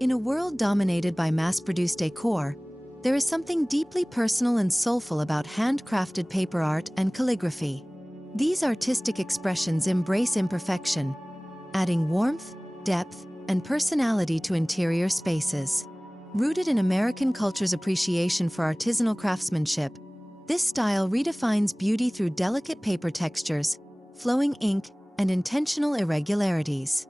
In a world dominated by mass-produced decor, there is something deeply personal and soulful about handcrafted paper art and calligraphy. These artistic expressions embrace imperfection, adding warmth, depth, and personality to interior spaces. Rooted in American culture's appreciation for artisanal craftsmanship, this style redefines beauty through delicate paper textures, flowing ink, and intentional irregularities.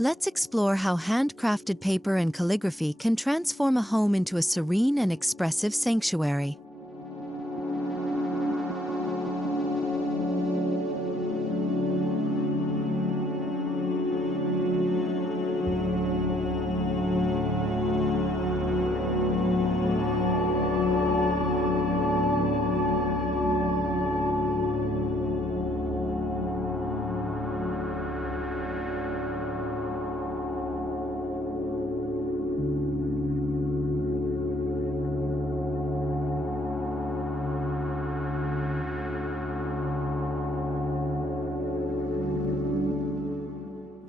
Let's explore how handcrafted paper and calligraphy can transform a home into a serene and expressive sanctuary.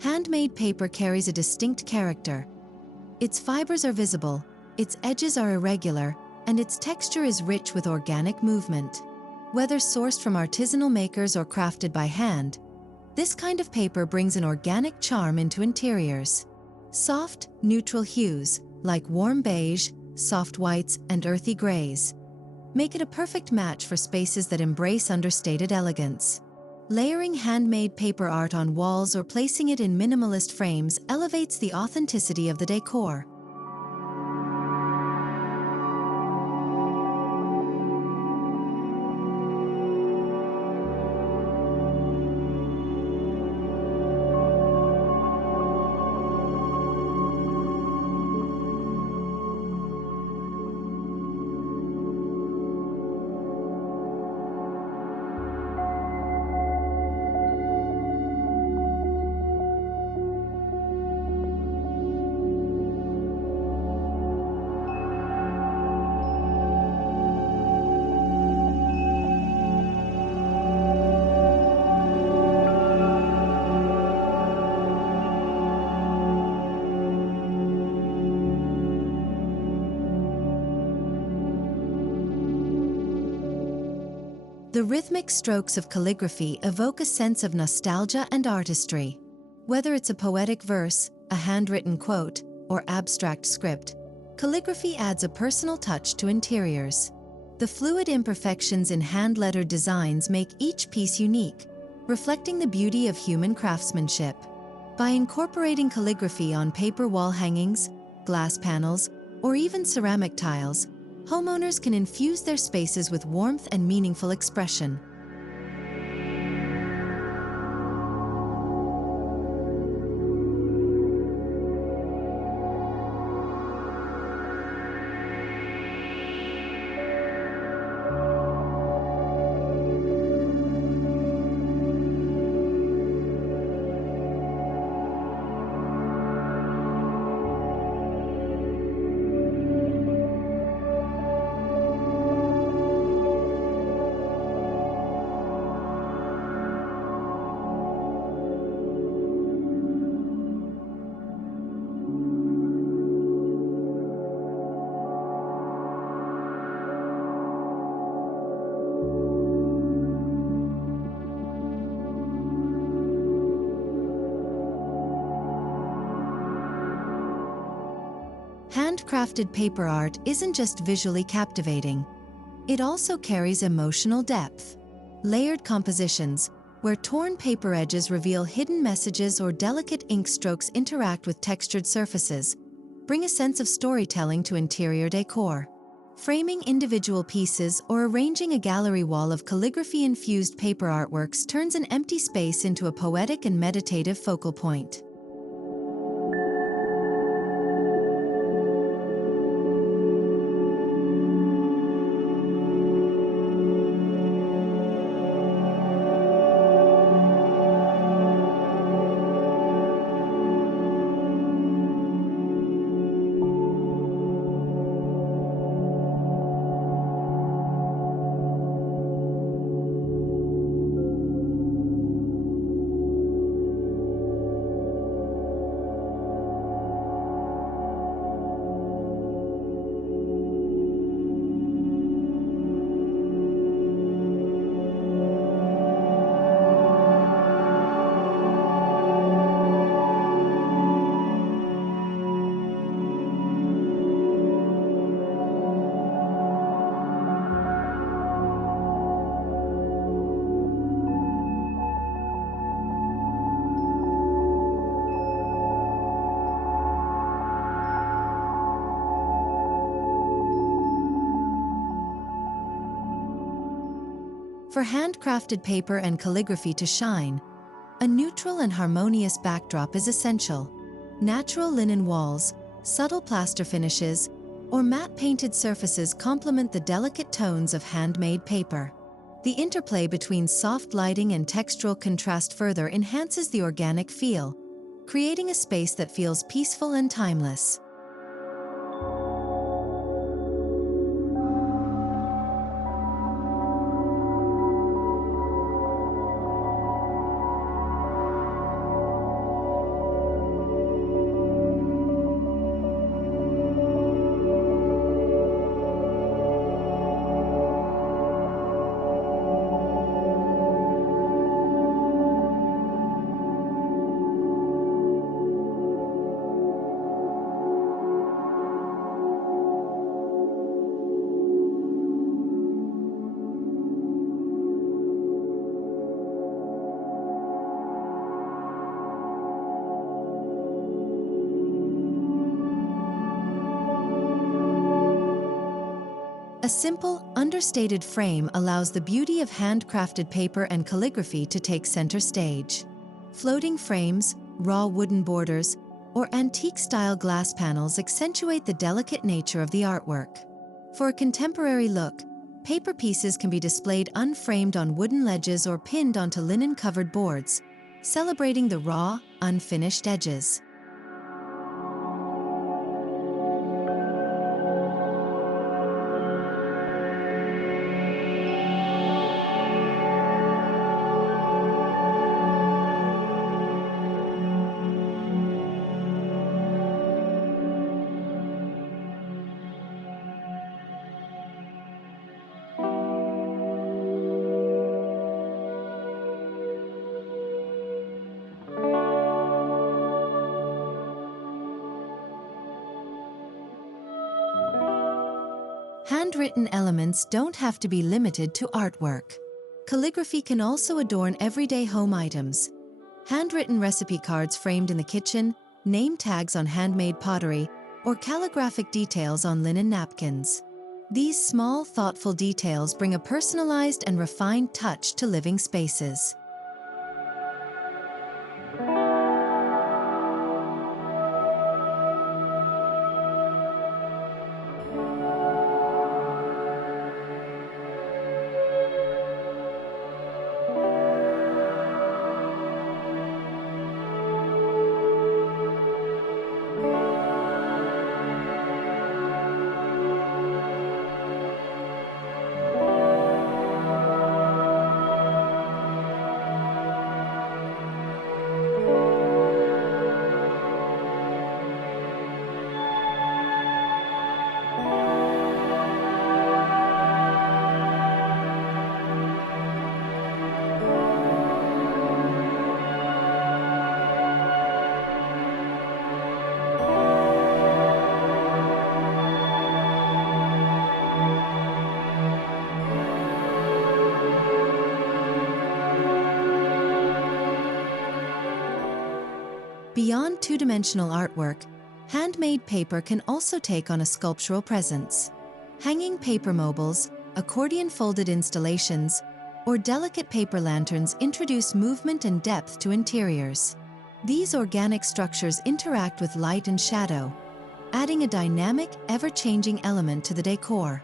Handmade paper carries a distinct character. Its fibers are visible, its edges are irregular, and its texture is rich with organic movement. Whether sourced from artisanal makers or crafted by hand, this kind of paper brings an organic charm into interiors. Soft, neutral hues, like warm beige, soft whites, and earthy grays, make it a perfect match for spaces that embrace understated elegance. Layering handmade paper art on walls or placing it in minimalist frames elevates the authenticity of the decor. The rhythmic strokes of calligraphy evoke a sense of nostalgia and artistry. Whether it's a poetic verse, a handwritten quote, or abstract script, calligraphy adds a personal touch to interiors. The fluid imperfections in hand-lettered designs make each piece unique, reflecting the beauty of human craftsmanship. By incorporating calligraphy on paper wall hangings, glass panels, or even ceramic tiles, homeowners can infuse their spaces with warmth and meaningful expression. Handcrafted paper art isn't just visually captivating. It also carries emotional depth. Layered compositions, where torn paper edges reveal hidden messages or delicate ink strokes interact with textured surfaces, bring a sense of storytelling to interior decor. Framing individual pieces or arranging a gallery wall of calligraphy-infused paper artworks turns an empty space into a poetic and meditative focal point. For handcrafted paper and calligraphy to shine, a neutral and harmonious backdrop is essential. Natural linen walls, subtle plaster finishes, or matte painted surfaces complement the delicate tones of handmade paper. The interplay between soft lighting and textural contrast further enhances the organic feel, creating a space that feels peaceful and timeless. A simple, understated frame allows the beauty of handcrafted paper and calligraphy to take center stage. Floating frames, raw wooden borders, or antique-style glass panels accentuate the delicate nature of the artwork. For a contemporary look, paper pieces can be displayed unframed on wooden ledges or pinned onto linen-covered boards, celebrating the raw, unfinished edges. Handwritten elements don't have to be limited to artwork. Calligraphy can also adorn everyday home items. Handwritten recipe cards framed in the kitchen, name tags on handmade pottery, or calligraphic details on linen napkins. These small, thoughtful details bring a personalized and refined touch to living spaces. Beyond two-dimensional artwork, handmade paper can also take on a sculptural presence. Hanging paper mobiles, accordion-folded installations, or delicate paper lanterns introduce movement and depth to interiors. These organic structures interact with light and shadow, adding a dynamic, ever-changing element to the decor.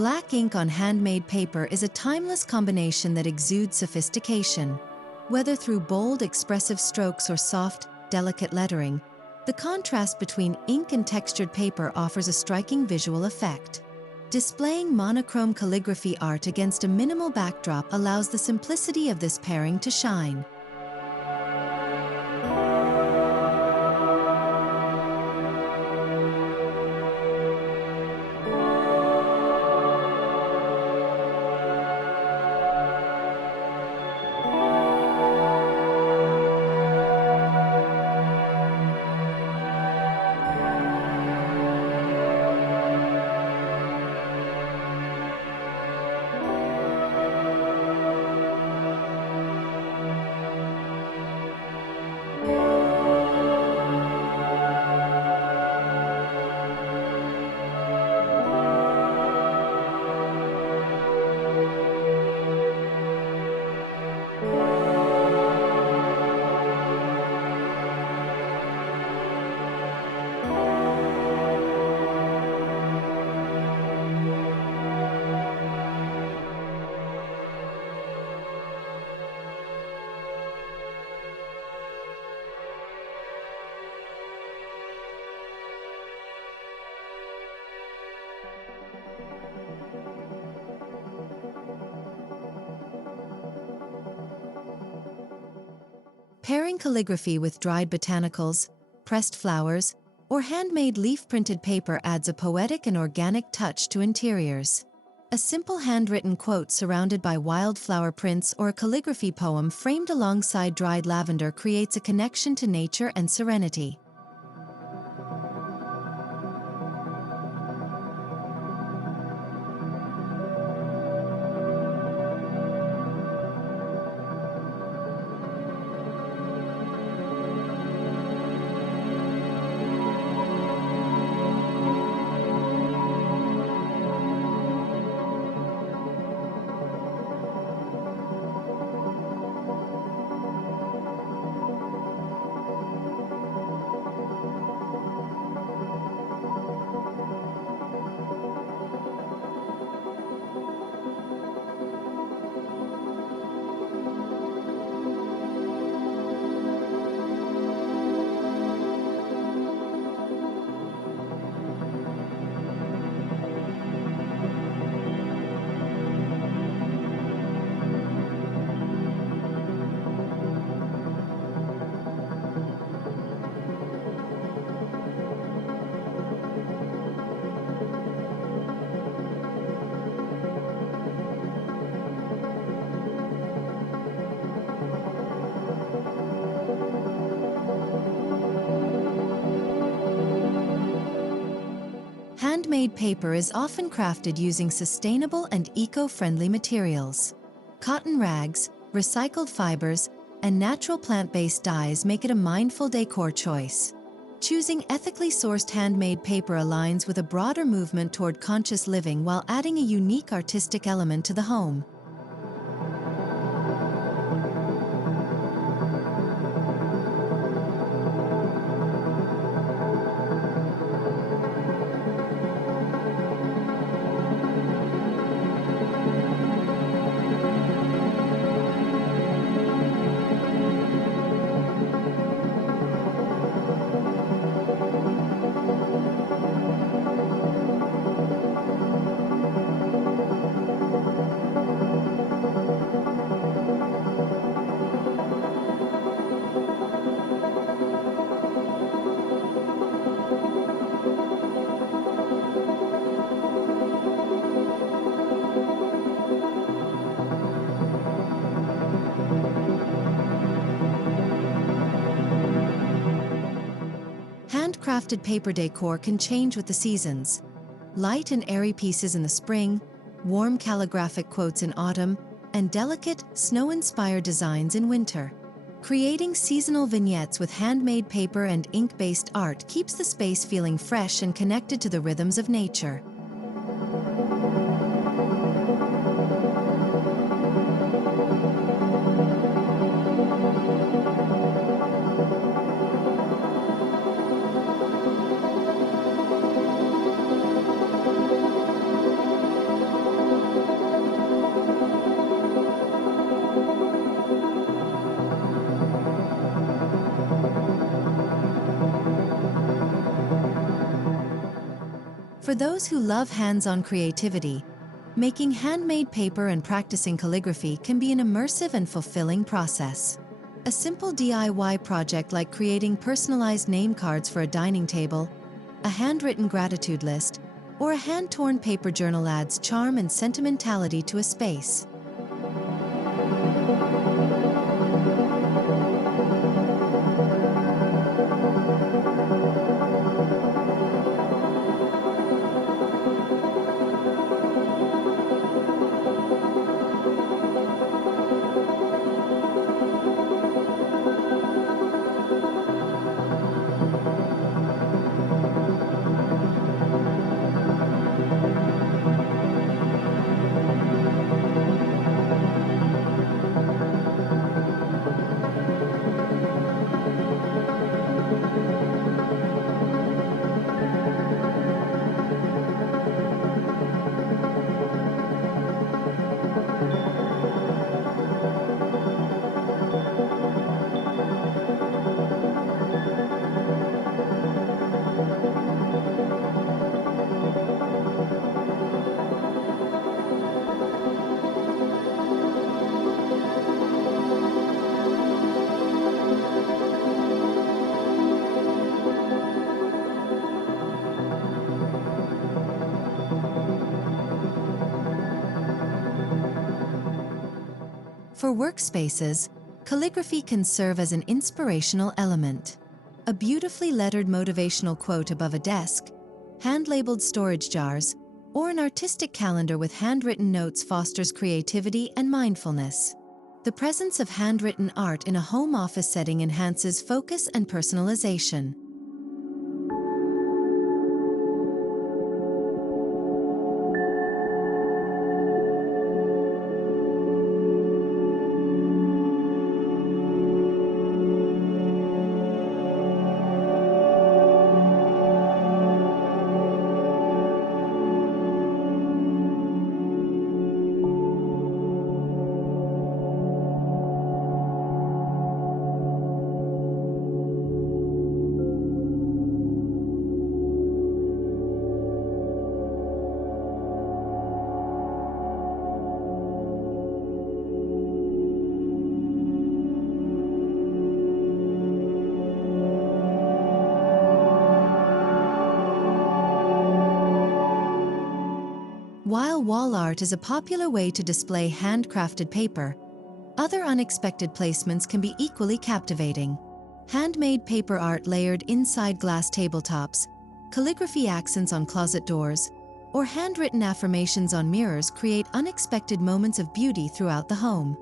Black ink on handmade paper is a timeless combination that exudes sophistication. Whether through bold, expressive strokes or soft, delicate lettering, the contrast between ink and textured paper offers a striking visual effect. Displaying monochrome calligraphy art against a minimal backdrop allows the simplicity of this pairing to shine. Pairing calligraphy with dried botanicals, pressed flowers, or handmade leaf-printed paper adds a poetic and organic touch to interiors. A simple handwritten quote surrounded by wildflower prints or a calligraphy poem framed alongside dried lavender creates a connection to nature and serenity. Handmade paper is often crafted using sustainable and eco-friendly materials. Cotton rags, recycled fibers, and natural plant-based dyes make it a mindful decor choice. Choosing ethically sourced handmade paper aligns with a broader movement toward conscious living while adding a unique artistic element to the home. Handcrafted paper decor can change with the seasons. Light and airy pieces in the spring, warm calligraphic quotes in autumn, and delicate, snow-inspired designs in winter. Creating seasonal vignettes with handmade paper and ink-based art keeps the space feeling fresh and connected to the rhythms of nature. For those who love hands-on creativity, making handmade paper and practicing calligraphy can be an immersive and fulfilling process. A simple DIY project like creating personalized name cards for a dining table, a handwritten gratitude list, or a hand-torn paper journal adds charm and sentimentality to a space. For workspaces, calligraphy can serve as an inspirational element. A beautifully lettered motivational quote above a desk, hand-labeled storage jars, or an artistic calendar with handwritten notes fosters creativity and mindfulness. The presence of handwritten art in a home office setting enhances focus and personalization. While wall art is a popular way to display handcrafted paper, other unexpected placements can be equally captivating. Handmade paper art layered inside glass tabletops, calligraphy accents on closet doors, or handwritten affirmations on mirrors create unexpected moments of beauty throughout the home.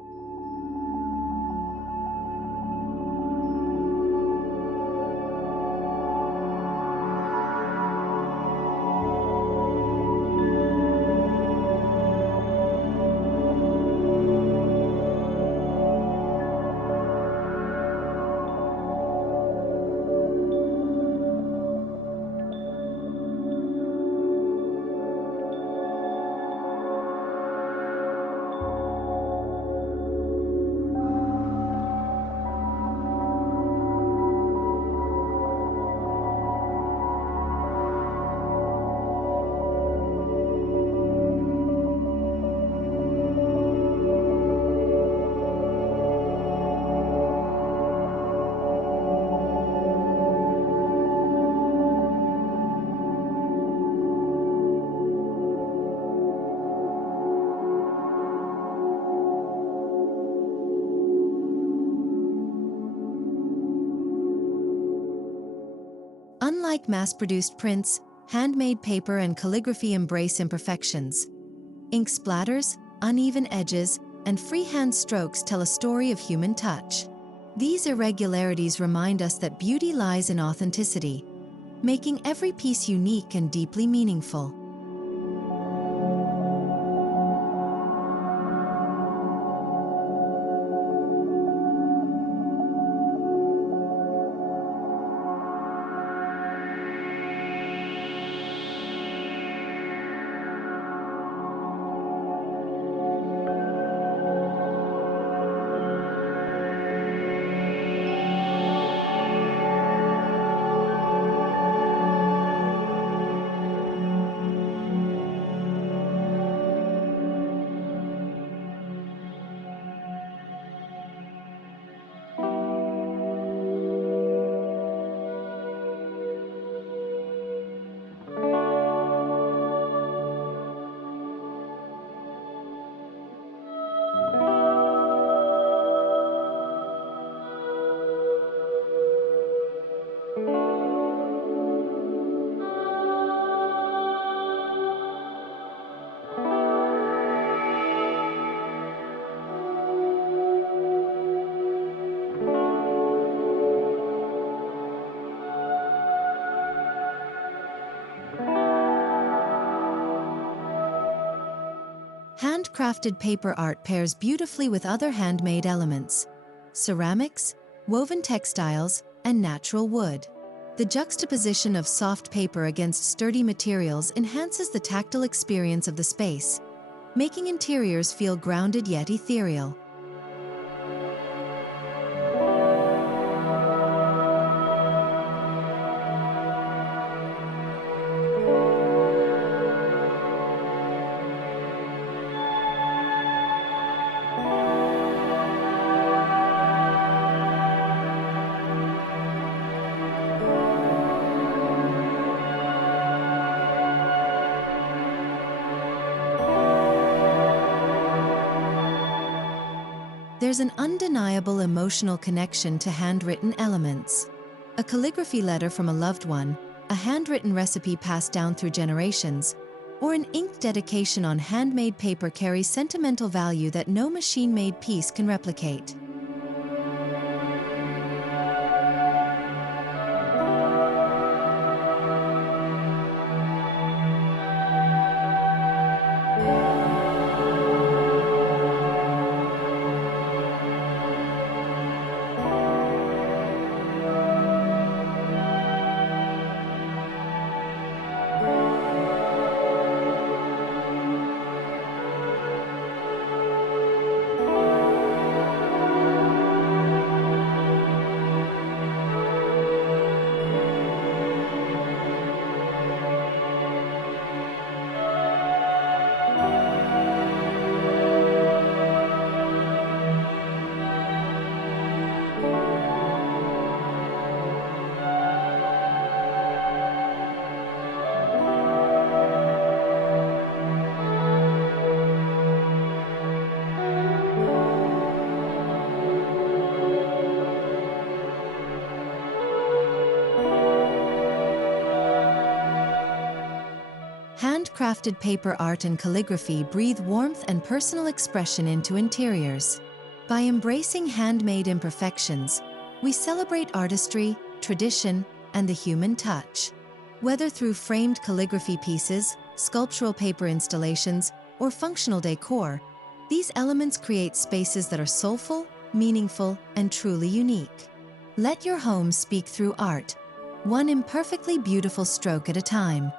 Unlike mass-produced prints, handmade paper and calligraphy embrace imperfections. Ink splatters, uneven edges, and freehand strokes tell a story of human touch. These irregularities remind us that beauty lies in authenticity, making every piece unique and deeply meaningful. handcrafted paper art pairs beautifully with other handmade elements: ceramics, woven textiles, and natural wood. The juxtaposition of soft paper against sturdy materials enhances the tactile experience of the space, making interiors feel grounded yet ethereal. There's an undeniable emotional connection to handwritten elements. A calligraphy letter from a loved one, a handwritten recipe passed down through generations, or an inked dedication on handmade paper carries sentimental value that no machine-made piece can replicate. Handcrafted paper art and calligraphy breathe warmth and personal expression into interiors. By embracing handmade imperfections, we celebrate artistry, tradition, and the human touch. Whether through framed calligraphy pieces, sculptural paper installations, or functional decor, these elements create spaces that are soulful, meaningful, and truly unique. Let your home speak through art, one imperfectly beautiful stroke at a time.